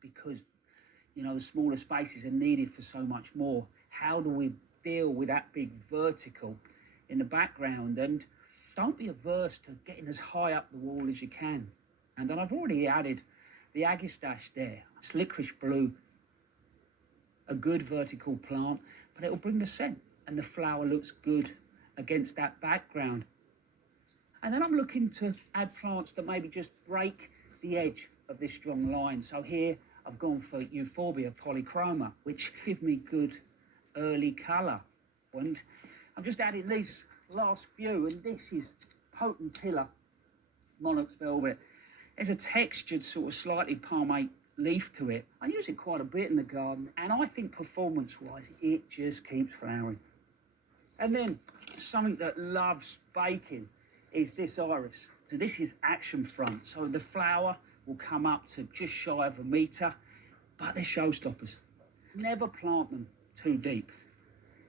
because, you know, the smaller spaces are needed for so much more. How do we deal with that big vertical in the background? And don't be averse to getting as high up the wall as you can. And then I've already added the Agastache there. It's licorice blue, a good vertical plant, but it'll bring the scent, and the flower looks good against that background. And then I'm looking to add plants that maybe just break the edge of this strong line. So here I've gone for Euphorbia polychroma, which give me good early colour. And I'm just adding these last few, and this is Potentilla Monarch's Velvet. There's a textured sort of slightly palmate leaf to it. I use it quite a bit in the garden, and I think performance-wise, it just keeps flowering. And then something that loves baking is this iris. So this is action front. So the flower will come up to just shy of a metre, but they're showstoppers. Never plant them too deep.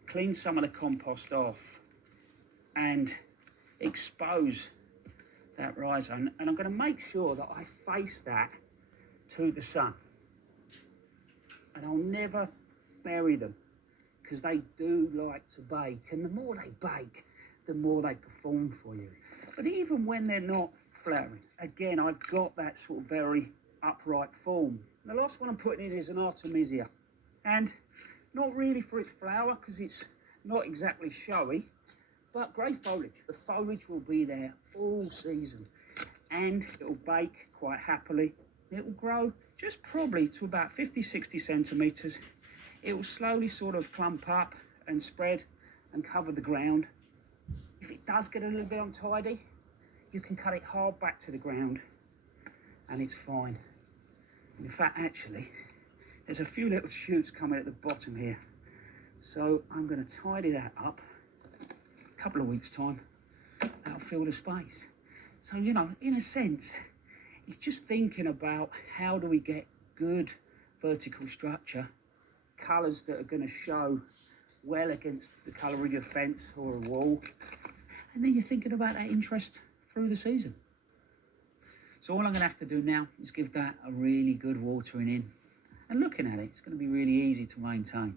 Clean some of the compost off and expose that rhizome. And I'm going to make sure that I face that to the sun. And I'll never bury them because they do like to bake. And the more they bake, the more they perform for you. But even when they're not flowering, again, I've got that sort of very upright form. And the last one I'm putting in is an Artemisia. And not really for its flower because it's not exactly showy, but great foliage. The foliage will be there all season and it'll bake quite happily. It will grow just probably to about 50, 60 centimetres. It will slowly sort of clump up and spread and cover the ground. If it does get a little bit untidy, you can cut it hard back to the ground and it's fine. In fact, actually, there's a few little shoots coming at the bottom here. So I'm going to tidy that up. A couple of weeks' time, that'll fill the space. So, you know, in a sense, it's just thinking about how do we get good vertical structure, colours that are going to show well against the colour of your fence or a wall. And then you're thinking about that interest through the season. So all I'm going to have to do now is give that a really good watering in. And looking at it, it's going to be really easy to maintain.